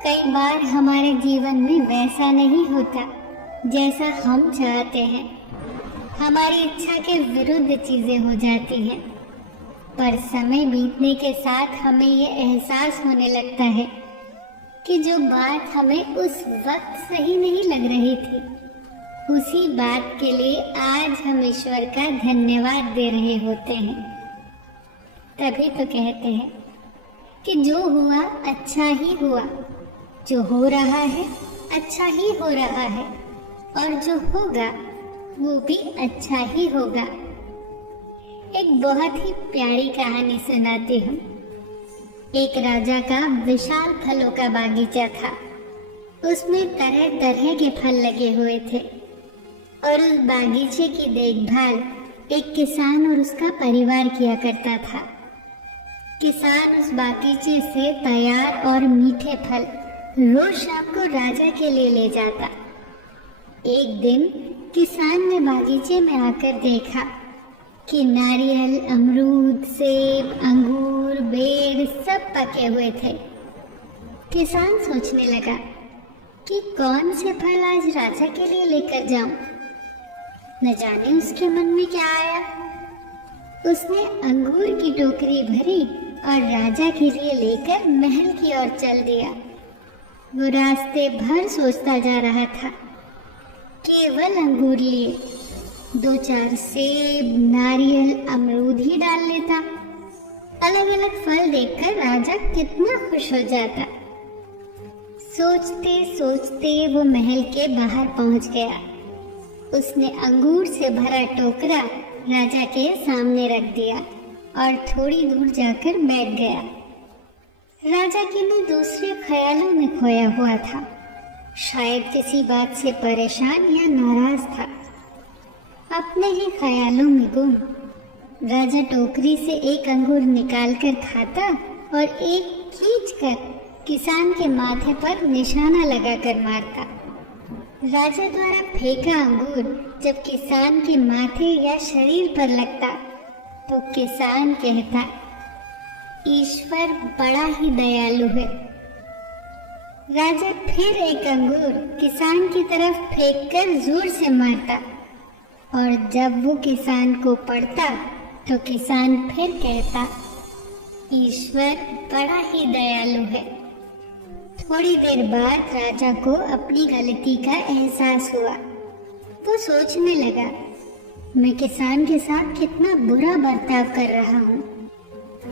कई बार हमारे जीवन में वैसा नहीं होता जैसा हम चाहते हैं। हमारी इच्छा के विरुद्ध चीजें हो जाती हैं, पर समय बीतने के साथ हमें ये एहसास होने लगता है कि जो बात हमें उस वक्त सही नहीं लग रही थी, उसी बात के लिए आज हम ईश्वर का धन्यवाद दे रहे होते हैं। तभी तो कहते हैं कि जो हुआ अच्छा ही हुआ, जो हो रहा है अच्छा ही हो रहा है, और जो होगा वो भी अच्छा ही होगा। एक बहुत ही प्यारी कहानी सुनाती हूँ। एक राजा का विशाल फलों का बागीचा था। उसमें तरह तरह के फल लगे हुए थे और उस बागीचे की देखभाल एक किसान और उसका परिवार किया करता था। किसान उस बागीचे से तैयार और मीठे फल रोज शाम को राजा के लिए ले जाता। एक दिन किसान ने बागीचे में आकर देखा कि नारियल, अमरूद, सेब, अंगूर, बेर सब पके हुए थे। किसान सोचने लगा कि कौन से फल आज राजा के लिए लेकर जाऊं। न जाने उसके मन में क्या आया। उसने अंगूर की टोकरी भरी और राजा के लिए लेकर महल की ओर चल दिया। वो रास्ते भर सोचता जा रहा था। केवल अंगूर लिए, 2-4 सेब, नारियल, अमरूद ही डाल लेता। अलग अलग फल देखकर राजा कितना खुश हो जाता। सोचते सोचते वो महल के बाहर पहुंच गया। उसने अंगूर से भरा टोकरा राजा के सामने रख दिया और थोड़ी दूर जाकर बैठ गया। राजा के लिए दूसरे ख्यालों में खोया हुआ था। शायद किसी बात से परेशान या नाराज था। अपने ही ख्यालों में गुम राजा टोकरी से एक अंगूर निकालकर खाता और एक खींचकर किसान के माथे पर निशाना लगाकर मारता। राजा द्वारा फेंका अंगूर जब किसान के माथे या शरीर पर लगता तो किसान कहता, ईश्वर बड़ा ही दयालु है। राजा फिर एक अंगूर किसान की तरफ फेंककर जोर से मारता और जब वो किसान को पड़ता तो किसान फिर कहता, ईश्वर बड़ा ही दयालु है। थोड़ी देर बाद राजा को अपनी गलती का एहसास हुआ। वो सोचने लगा, मैं किसान के साथ कितना बुरा बर्ताव कर रहा हूँ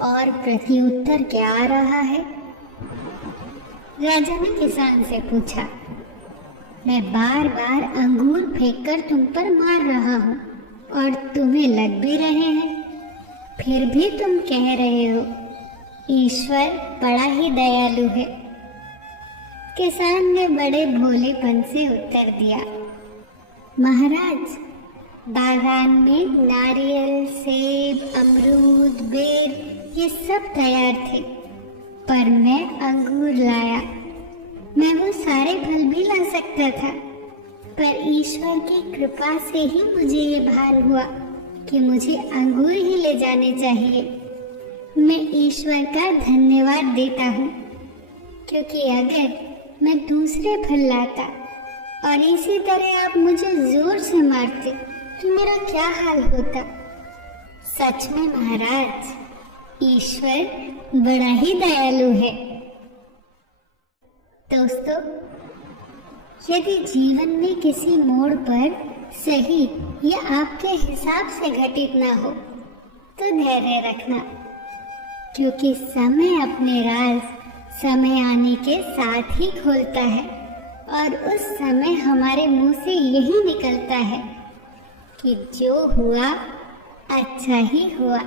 और प्रत्युत्तर क्या आ रहा है। राजा ने किसान से पूछा, मैं बार बार अंगूर फेंककर तुम पर मार रहा हूँ और तुम्हें लग भी रहे हैं, फिर भी तुम कह रहे हो ईश्वर बड़ा ही दयालु है। किसान ने बड़े भोलेपन से उत्तर दिया, महाराज, बागान में नारियल, सेब, अमरूद, बेर ये सब तैयार थे, पर मैं अंगूर लाया। मैं वो सारे फल भी ला सकता था, पर ईश्वर की कृपा से ही मुझे ये भान हुआ कि मुझे अंगूर ही ले जाने चाहिए। मैं ईश्वर का धन्यवाद देता हूँ, क्योंकि अगर मैं दूसरे फल लाता और इसी तरह आप मुझे जोर से मारते तो मेरा क्या हाल होता। सच में महाराज, ईश्वर बड़ा ही दयालु है। दोस्तों, यदि जीवन में किसी मोड़ पर सही या आपके हिसाब से घटित ना हो तो धैर्य रखना, क्योंकि समय अपने राज समय आने के साथ ही खोलता है और उस समय हमारे मुंह से यही निकलता है कि जो हुआ अच्छा ही हुआ।